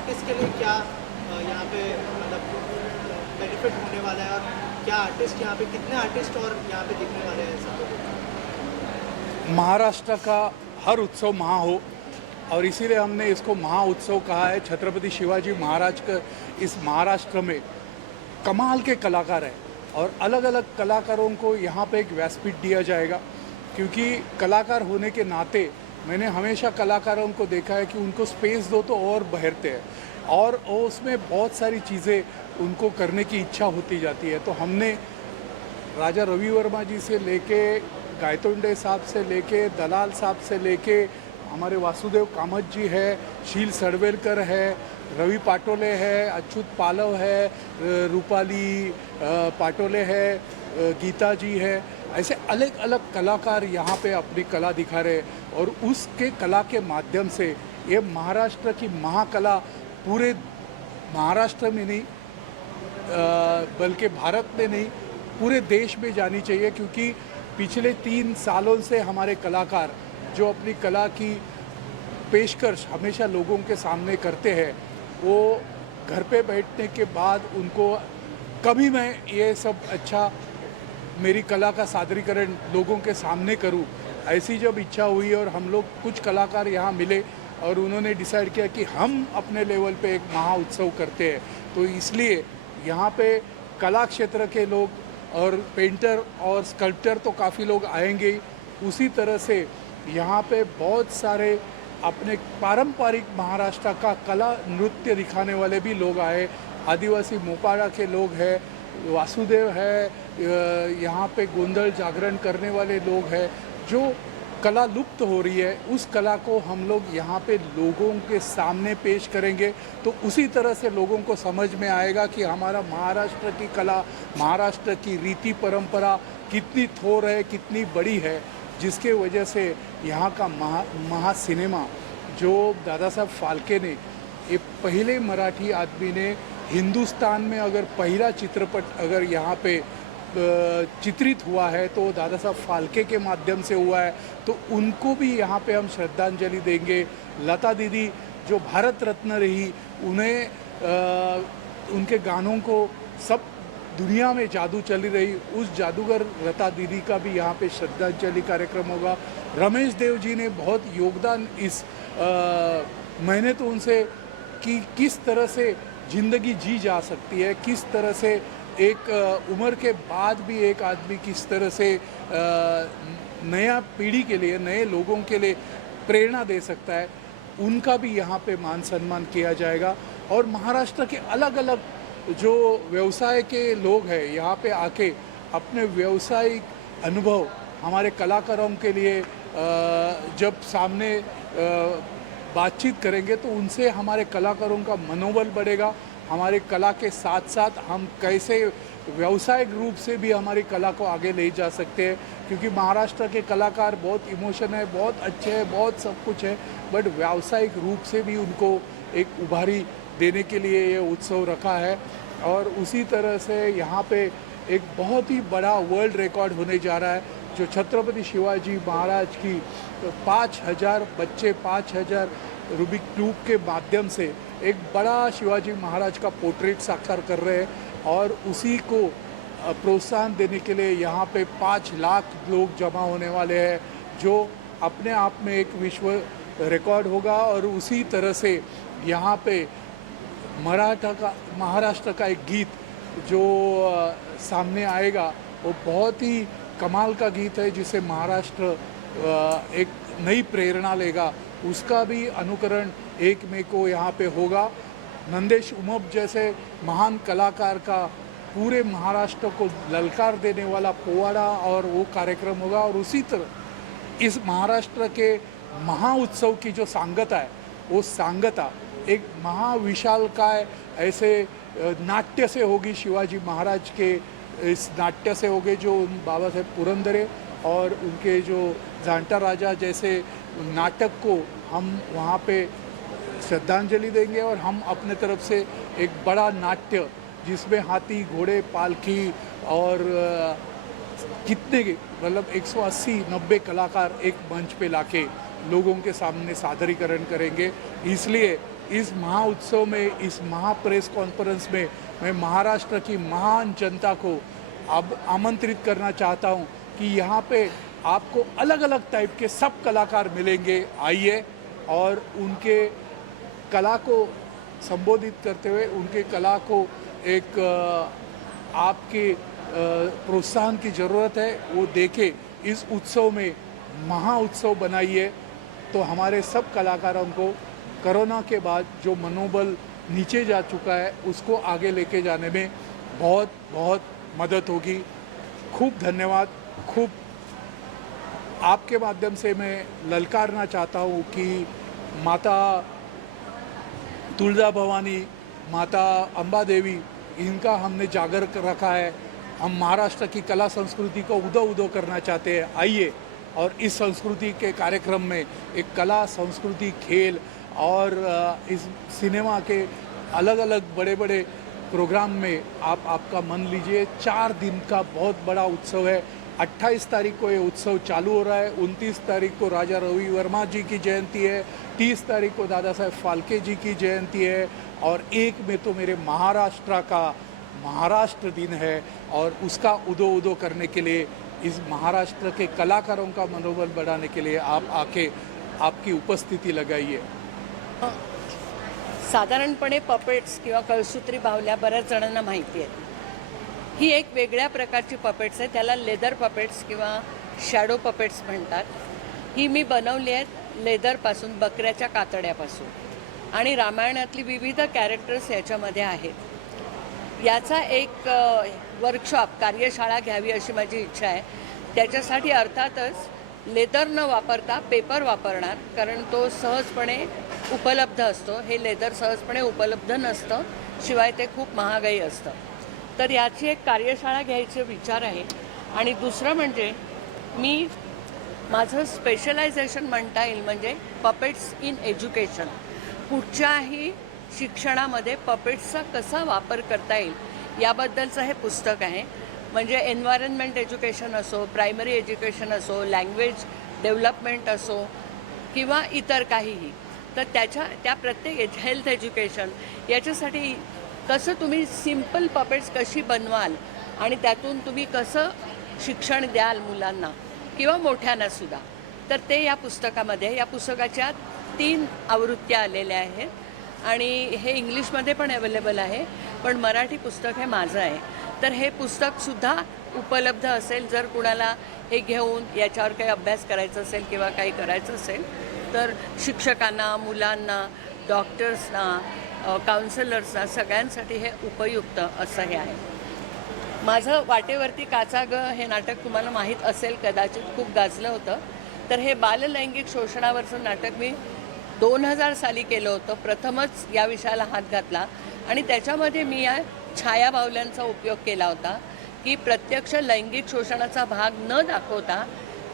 Artist के लिए क्या यहाँ पे मतलब बेनिफिट होने वाला है, और क्या आर्टिस्ट यहाँ पे, कितने आर्टिस्ट और यहाँ पे दिखने वाले हैं सब लोग? महाराष्ट्र का हर उत्सव महा हो, और इसीलिए हमने इसको महा उत्सव कहा है। छत्रपति शिवाजी महाराज का इस महाराष्ट्र में कमाल के कलाकार हैं, और अलग अलग कलाकारों को यहाँ पे एक व्यासपीठ दिया जाएगा। क्योंकि कलाकार होने के नाते मैंने हमेशा कलाकारों को देखा है कि उनको स्पेस दो तो और बहरते हैं, और उसमें बहुत सारी चीज़ें उनको करने की इच्छा होती जाती है। तो हमने राजा रवि वर्मा जी से लेके गायतोंडे साहब से लेके दलाल साहब से लेके हमारे वासुदेव कामत जी है, शील सड़वेलकर है, रवि पाटोले है, अच्युत पालव है, रूपाली पाटोले है, गीता जी है, ऐसे अलग अलग कलाकार यहाँ पे अपनी कला दिखा रहे हैं। और उसके कला के माध्यम से ये महाराष्ट्र की महाकला पूरे महाराष्ट्र में नहीं बल्कि भारत में नहीं पूरे देश में जानी चाहिए। क्योंकि पिछले 3 सालों से हमारे कलाकार जो अपनी कला की पेशकश हमेशा लोगों के सामने करते हैं, वो घर पे बैठने के बाद उनको कभी मैं ये सब अच्छा मेरी कला का सादरीकरण लोगों के सामने करूं, ऐसी जब इच्छा हुई और हम लोग कुछ कलाकार यहाँ मिले और उन्होंने डिसाइड किया कि हम अपने लेवल पे एक महा उत्सव करते हैं। तो इसलिए यहाँ पे कला क्षेत्र के लोग और पेंटर और स्कल्प्टर तो काफ़ी लोग आएंगे ही, उसी तरह से यहाँ पे बहुत सारे अपने पारंपरिक महाराष्ट्र का कला नृत्य दिखाने वाले भी लोग आए। आदिवासी मोपाड़ा के लोग हैं, वासुदेव है, यहाँ पे गोंधल जागरण करने वाले लोग हैं। जो कला लुप्त हो रही है उस कला को हम लोग यहाँ पे लोगों के सामने पेश करेंगे, तो उसी तरह से लोगों को समझ में आएगा कि हमारा महाराष्ट्र की कला, महाराष्ट्र की रीति परंपरा कितनी थोर है, कितनी बड़ी है। जिसके वजह से यहाँ का महा सिनेमा जो दादा साहब फाल्के ने, ये पहले मराठी आदमी ने हिंदुस्तान में अगर पहला चित्रपट अगर यहाँ पे चित्रित हुआ है तो दादा साहब फाल्के के माध्यम से हुआ है। तो उनको भी यहाँ पे हम श्रद्धांजलि देंगे। लता दीदी जो भारत रत्न रही, उन्हें उनके गानों को सब दुनिया में जादू चली रही, उस जादूगर लता दीदी का भी यहाँ पे श्रद्धांजलि कार्यक्रम होगा। रमेश देव जी ने बहुत योगदान इस मैंने तो उनसे कि किस तरह से ज़िंदगी जी जा सकती है, किस तरह से एक उम्र के बाद भी एक आदमी किस तरह से नया पीढ़ी के लिए, नए लोगों के लिए प्रेरणा दे सकता है, उनका भी यहाँ पे मान सम्मान किया जाएगा। और महाराष्ट्र के अलग अलग जो व्यवसाय के लोग हैं यहाँ पे आके अपने व्यवसायिक अनुभव हमारे कलाकारों के लिए जब सामने बातचीत करेंगे तो उनसे हमारे कलाकारों का मनोबल बढ़ेगा। हमारे कला के साथ साथ हम कैसे व्यावसायिक रूप से भी हमारी कला को आगे ले जा सकते हैं। क्योंकि महाराष्ट्र के कलाकार बहुत इमोशन है, बहुत अच्छे हैं, बहुत सब कुछ है, बट व्यावसायिक रूप से भी उनको एक उभारी देने के लिए ये उत्सव रखा है। और उसी तरह से यहाँ पे एक बहुत ही बड़ा वर्ल्ड रिकॉर्ड होने जा रहा है, जो छत्रपति शिवाजी महाराज की 5000 बच्चे 5000 रूबिक क्यूब के माध्यम से एक बड़ा शिवाजी महाराज का पोर्ट्रेट साकार कर रहे हैं। और उसी को प्रोत्साहन देने के लिए यहाँ पे 5 लाख लोग जमा होने वाले हैं, जो अपने आप में एक विश्व रिकॉर्ड होगा। और उसी तरह से यहाँ पे महाराष्ट्र का एक गीत जो सामने आएगा, वो बहुत ही कमाल का गीत है, जिसे महाराष्ट्र एक नई प्रेरणा लेगा। उसका भी अनुकरण 1 मई को यहाँ पे होगा। नंदेश उमप जैसे महान कलाकार का पूरे महाराष्ट्र को ललकार देने वाला पोवाड़ा और वो कार्यक्रम होगा। और उसी तरह इस महाराष्ट्र के महा उत्सव की जो सांगता है, वो सांगता एक महाविशालकाय ऐसे नाट्य से होगी। शिवाजी महाराज के इस नाट्य से होगे, जो बाबा साहेब पुरंदरे और उनके जो जांटा राजा जैसे नाटक को हम वहाँ पे श्रद्धांजलि देंगे। और हम अपने तरफ से एक बड़ा नाट्य जिसमें हाथी, घोड़े, पालकी और कितने मतलब 180-90 कलाकार एक मंच पे लाके लोगों के सामने सादरीकरण करेंगे। इसलिए इस महाउत्सव में, इस महाप्रेस कॉन्फ्रेंस में मैं महाराष्ट्र की महान जनता को अब आमंत्रित करना चाहता हूँ कि यहाँ पे आपको अलग अलग टाइप के सब कलाकार मिलेंगे। आइए और उनके कला को संबोधित करते हुए उनके कला को एक आपके प्रोत्साहन की ज़रूरत है, वो देखे। इस उत्सव में महाउत्सव बनाइए तो हमारे सब कलाकारों को कोरोना के बाद जो मनोबल नीचे जा चुका है उसको आगे लेके जाने में बहुत बहुत मदद होगी। खूब धन्यवाद। खूब आपके माध्यम से मैं ललकारना चाहता हूँ कि माता तुलजा भवानी, माता अम्बा देवी, इनका हमने जागर कर रखा है। हम महाराष्ट्र की कला संस्कृति को उदो उदो करना चाहते हैं। आइए और इस संस्कृति के कार्यक्रम में एक कला, संस्कृति, खेल और इस सिनेमा के अलग अलग बड़े बड़े प्रोग्राम में आप आपका मन लीजिए। 4 दिन का बहुत बड़ा उत्सव है। 28 तारीख को ये उत्सव चालू हो रहा है। 29 तारीख को राजा रवि वर्मा जी की जयंती है। 30 तारीख को दादा साहेब फाल्के जी की जयंती है और 1 में तो मेरे महाराष्ट्र का महाराष्ट्र दिन है। और उसका उदो उदो करने के लिए, इस महाराष्ट्र के कलाकारों का मनोबल बढ़ाने के लिए आप आके आपकी उपस्थिती लगाइए। साधारणपणे पपेट्स किंवा कळसूत्री बाहुल्या बऱ्याच जणांना माहिती आहेत। ही एक वेगळ्या प्रकारची पपेट्स आहे, त्याला लेदर पपेट्स किंवा शॅडो पपेट्स म्हणतात। ही मी बनवली आहेत लेदरपासून, बकऱ्याच्या कातड्यापासून आणि रामायणातली विविध कॅरेक्टर्स याच्यामध्ये आहेत। याचा एक वर्कशॉप, कार्यशाळा घ्यावी अशी माझी इच्छा आहे। त्याच्यासाठी अर्थातच लेदर न वापरता पेपर वापरणार, कारण तो सहजपणे उपलब्ध असतो। हे लेदर सहजपणे उपलब्ध नसतं, शिवाय ते खूप महागाई असतं। तर याची एक कार्यशाळा घ्यायचा विचार आहे। आणि दुसरं म्हणजे मी माझं स्पेशलायझेशन म्हणता येईल म्हणजे पपेट्स इन एज्युकेशन। कुठच्याही शिक्षणामध्ये पपेट्सचा कसा वापर करता येईल याबद्दलचं हे पुस्तक आहे। म्हणजे एन्व्हायरमेंट एज्युकेशन असो, प्रायमरी एज्युकेशन असो, लँग्वेज डेव्हलपमेंट असो किंवा इतर काहीही, तर त्या प्रत्येक हेल्थ एज्युकेशन याच्यासाठी कसं तुम्ही सिम्पल पपेट्स कशी बनवाल आणि त्यातून तुम्ही कसं शिक्षण द्याल मुलांना किंवा मोठ्यांनासुद्धा, तर ते या पुस्तकामध्ये, या पुस्तकाच्या 3 आवृत्त्या आलेल्या आहेत आणि हे इंग्लिशमध्ये पण अवेलेबल आहे, पण मराठी पुस्तक हे माझं आहे। तर हे पुस्तकसुद्धा उपलब्ध असेल, जर कुणाला हे घेऊन याच्यावर काही अभ्यास करायचा असेल किंवा काही करायचं असेल तर शिक्षकांना, मुलांना, डॉक्टर्सना, काउन्सिलर्सना सगळ्यांसाठी हे उपयुक्त असं हे आहे। माझं वाटेवरती काचा ग हे नाटक तुम्हाला माहीत असेल कदाचित, खूप गाजलं होतं। तर हे बाललैंगिक शोषणावरचं नाटक मी 2000 साली केलं होतं, प्रथमच या विषयाला हात घातला आणि त्याच्यामध्ये मी या छाया बाहुल्यांचा उपयोग केला होता की प्रत्यक्ष लैंगिक शोषणाचा भाग न दाखवता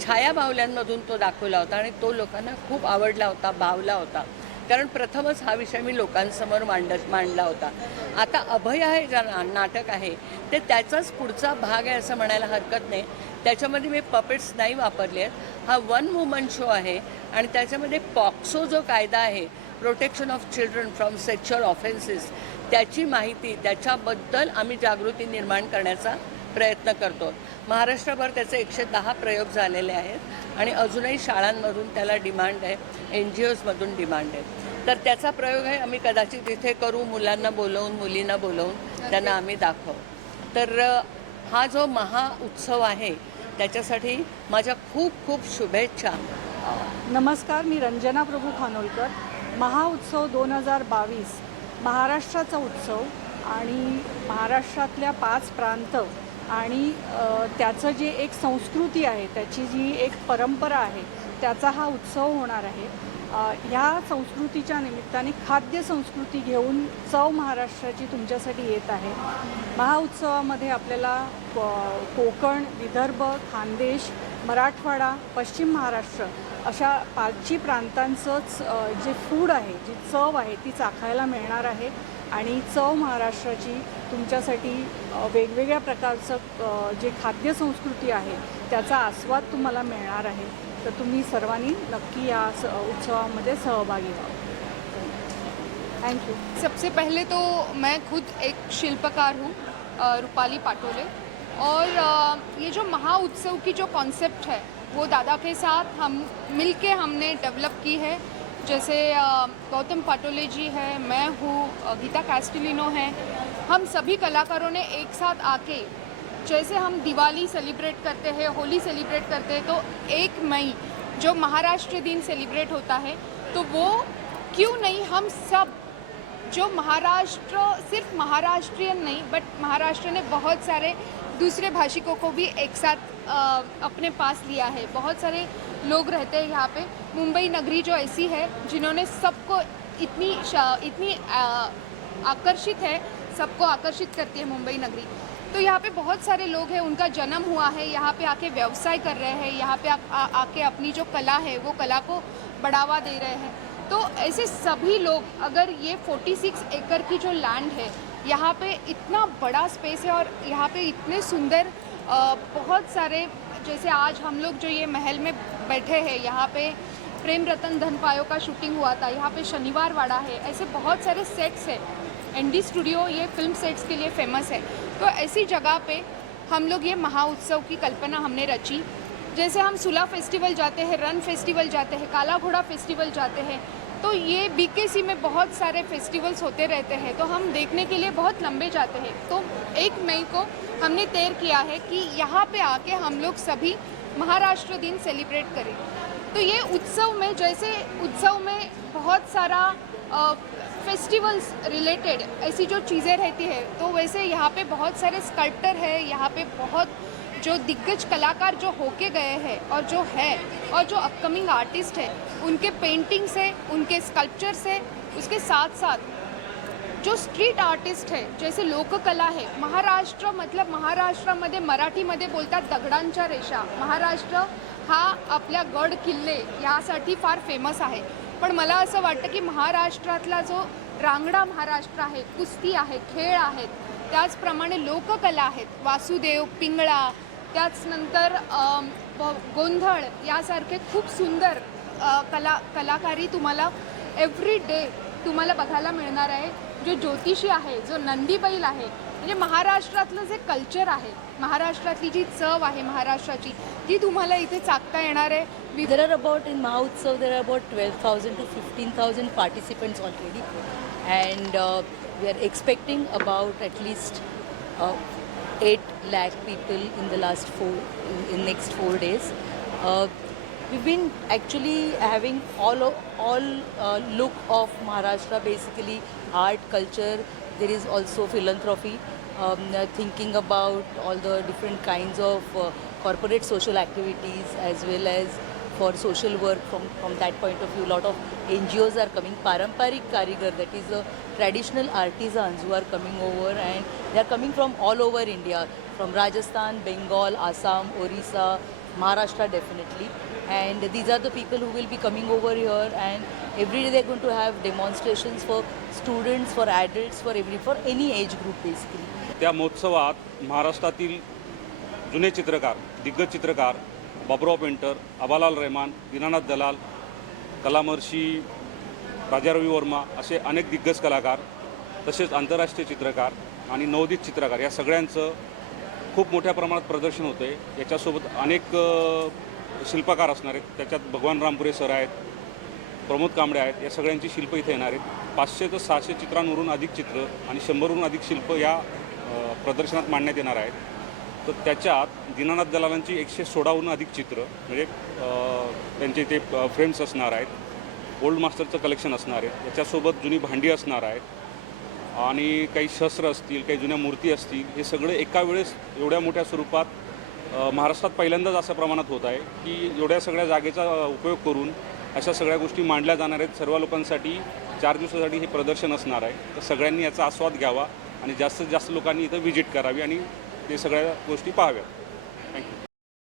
छाया बाहुल्यांमधून तो दाखवला होता आणि तो लोकांना खूप आवडला होता, भावला होता, कारण प्रथमच हा विषय मी लोकांसमोर मांडला होता। आता अभय आहे जे नाटक आहे ते त्याचाच पुढचा भाग आहे असं म्हणायला हरकत नाही। त्याच्यामध्ये मी पपेट्स नाही वापरले आहेत। हा 1 वुमन शो आहे आणि त्याच्यामध्ये पॉक्सो जो कायदा आहे, protection of children from sexual offences, त्याची माहिती, त्याच्याबद्दल आम्ही जागृती निर्माण करण्याचा प्रयत्न करतो। महाराष्ट्रभर त्याचे 110 प्रयोग झालेले आहेत आणि अजूनही शाळांमधून त्याला डिमांड आहे, NGOजमधून डिमांड आहे। तर त्याचा प्रयोग आहे, आम्ही कदाचित इथे करू, मुलांना बोलवून, मुलींना बोलवून त्यांना आम्ही दाखवू। तर हा जो महाउत्सव आहे त्याच्यासाठी माझ्या खूप खूप शुभेच्छा। नमस्कार, मी रंजना प्रभू खानोलकर। महाउत्सव 2022 महाराष्ट्राचा उत्सव आणि महाराष्ट्रातल्या 5 प्रांत आणि त्याचं जे एक संस्कृती आहे, त्याची जी एक परंपरा आहे, त्याचा हा उत्सव होणार आहे। ह्या संस्कृतीच्या निमित्ताने खाद्य संस्कृती घेऊन चव महाराष्ट्राची तुमच्यासाठी येत आहे। महाउत्सवामध्ये आपल्याला कोकण, विदर्भ, खानदेश, मराठवाडा, पश्चिम महाराष्ट्र अशा 5 प्रांतांचंच जे फूड आहे, जी चव आहे ती चाखायला मिळणार आहे आणि चव महाराष्ट्राची तुमच्यासाठी वेगवेगळ्या प्रकारचं जे खाद्यसंस्कृती आहे त्याचा आस्वाद तुम्हाला मिळणार आहे। तर तुम्ही सर्वांनी नक्की या उत्सवामध्ये सहभागी व्हावं। Thank you. सबसे पहले तो मैं खुद एक शिल्पकार हूँ, रूपाली पाटोले, और ये जो महा उत्सव की जो कॉन्सेप्ट है वो दादा के साथ हम मिलके हमने डेवलप की है। जैसे गौतम पाटोले जी है, मैं हूँ, गीता कैस्टिलिनो है, हम सभी कलाकारों ने एक साथ आके, जैसे हम दिवाली सेलिब्रेट करते हैं, होली सेलिब्रेट करते हैं, तो 1 मई जो महाराष्ट्र दिन सेलिब्रेट होता है, तो वो क्यों नहीं हम सब जो महाराष्ट्र, सिर्फ महाराष्ट्रियन नहीं बट महाराष्ट्र ने बहुत सारे दूसरे भाषिकों को भी एक साथ अपने पास लिया है। बहुत सारे लोग रहते हैं यहाँ पे। मुंबई नगरी जो ऐसी है जिन्होंने सबको इतनी आकर्षित है, सबको आकर्षित करती है मुंबई नगरी। तो यहाँ पे बहुत सारे लोग हैं, उनका जन्म हुआ है, यहाँ पे आके व्यवसाय कर रहे हैं, यहाँ पे आके अपनी जो कला है वो कला को बढ़ावा दे रहे हैं। तो ऐसे सभी लोग, अगर ये 46 एकड़ की जो लैंड है, यहाँ पे इतना बड़ा स्पेस है और यहाँ पे इतने सुंदर बहुत सारे, जैसे आज हम लोग जो ये महल में बैठे हैं, यहाँ पे प्रेम रतन धन पायो का शूटिंग हुआ था, यहाँ पे शनिवार वाड़ा है, ऐसे बहुत सारे सेट्स हैं। एनडी स्टूडियो ये फिल्म सेट्स के लिए फेमस है। तो ऐसी जगह पे हम लोग ये महा उत्सव की कल्पना हमने रची। जैसे हम सुला फेस्टिवल जाते हैं, रन फेस्टिवल जाते हैं, काला घोड़ा फेस्टिवल जाते हैं, तो ये बीकेसी में बहुत सारे फेस्टिवल्स होते रहते हैं, तो हम देखने के लिए बहुत लंबे जाते हैं। तो 1 मई को हमने तय किया है कि यहाँ पे आके हम लोग सभी महाराष्ट्र दिन सेलिब्रेट करें। तो ये उत्सव में, जैसे उत्सव में बहुत सारा फेस्टिवल्स रिलेटेड ऐसी जो चीज़ें रहती है, तो वैसे यहाँ पे बहुत सारे स्कल्प्टर है, यहाँ पे बहुत जो दिग्गज कलाकार जो होके गए हैं और जो है और जो अपकमिंग आर्टिस्ट है, उनके पेंटिंग्स है, उनके स्कल्पचर्स है, उसके साथ साथ जो स्ट्रीट आर्टिस्ट है, जैसे लोककला है। महाराष्ट्र मतलब महाराष्ट्रामध्ये मराठीमध्ये बोलतात दगडांच्या रेषा। महाराष्ट्र हा आपल्या गड किल्ले यासाठी फार फेमस आहे, पण मला असं वाटतं की महाराष्ट्रातला जो रांगडा महाराष्ट्र आहे, कुस्ती आहे, खेळ आहेत, त्याचप्रमाणे लोककला आहेत, वासुदेव, पिंगळा, त्याचनंतर गोंधळ यासारखे खूप सुंदर कलाकारी तुम्हाला एव्हरी डे तुम्हाला बघायला मिळणार आहे। जो ज्योतिषी आहे, जो नंदी बैल आहे, म्हणजे महाराष्ट्रातलं जे कल्चर आहे, महाराष्ट्रातली जी चव आहे महाराष्ट्राची, ती तुम्हाला इथे चाकता येणार आहे। There are about, in Mahotsav, there are about 12,000 to 15,000 participants already, and we are expecting about at least 8 lakh people in the in next 4 days. We've been actually having all look of Maharashtra, basically art, culture. There is also philanthropy, thinking about all the different kinds of corporate social activities, as well as for social work from that point of view. A lot of NGOs are coming. Paramparik Karigar, that is the traditional artisans who are coming over, and they are coming from all over India, from Rajasthan, Bengal, Assam, Orissa, Maharashtra definitely. And these are the people who will be coming over here, and every day they're going to have demonstrations for students, for adults, for any age group basically. त्या महोत्सवात महाराष्ट्रातील जुने चित्रकार, दिग्गज चित्रकार Baburao painter, Abalal Rahman, Dinanath दलाल, कलामहर्षी राजा रवी वर्मा असे अनेक दिग्गज कलाकार, तसेच आंतरराष्ट्रीय चित्रकार आणि नवोदित चित्रकार या सगळ्यांचं खूप मोठ्या प्रमाणात प्रदर्शन होतं आहे। याच्यासोबत अनेक शिल्पकार असणार आहेत। त्याच्यात भगवान रामपुरे सर आहेत, प्रमोद कांबळे आहेत, या सगळ्यांची शिल्प इथे येणार आहेत। 500 ते 600 चित्रांवरून अधिक चित्र आणि 100हून अधिक शिल्प या प्रदर्शनात मांडण्यात येणार आहेत। तर त्याच्यात दीनानाथ दलालांची 116हून अधिक चित्र, म्हणजे त्यांचे ते फ्रेम्स असणार आहेत, ओल्ड मास्टरचं कलेक्शन असणार आहे। याच्यासोबत जुनी भांडी असणार आहेत आणि काही शस्त्र असतील, काही जुन्या मूर्ती असतील, हे सगळे एका वेळेस एवढ्या मोठ्या स्वरूपात महाराष्ट्रात पहिल्यांदाच अशा प्रमाणात होत आहे की एवढ्या सगळ्या जागेचा उपयोग करून अशा सगळ्या गोष्टी मांडल्या जाणार आहेत। सर्व लोकांसाठी 4 दिवसासाठी हे प्रदर्शन असणार आहे। तर सगळ्यांनी याचा आस्वाद घ्यावा आणि जास्तीत जास्त लोकांनी इथं व्हिजिट करावी आणि ते सगळ्या गोष्टी पाहाव्यात।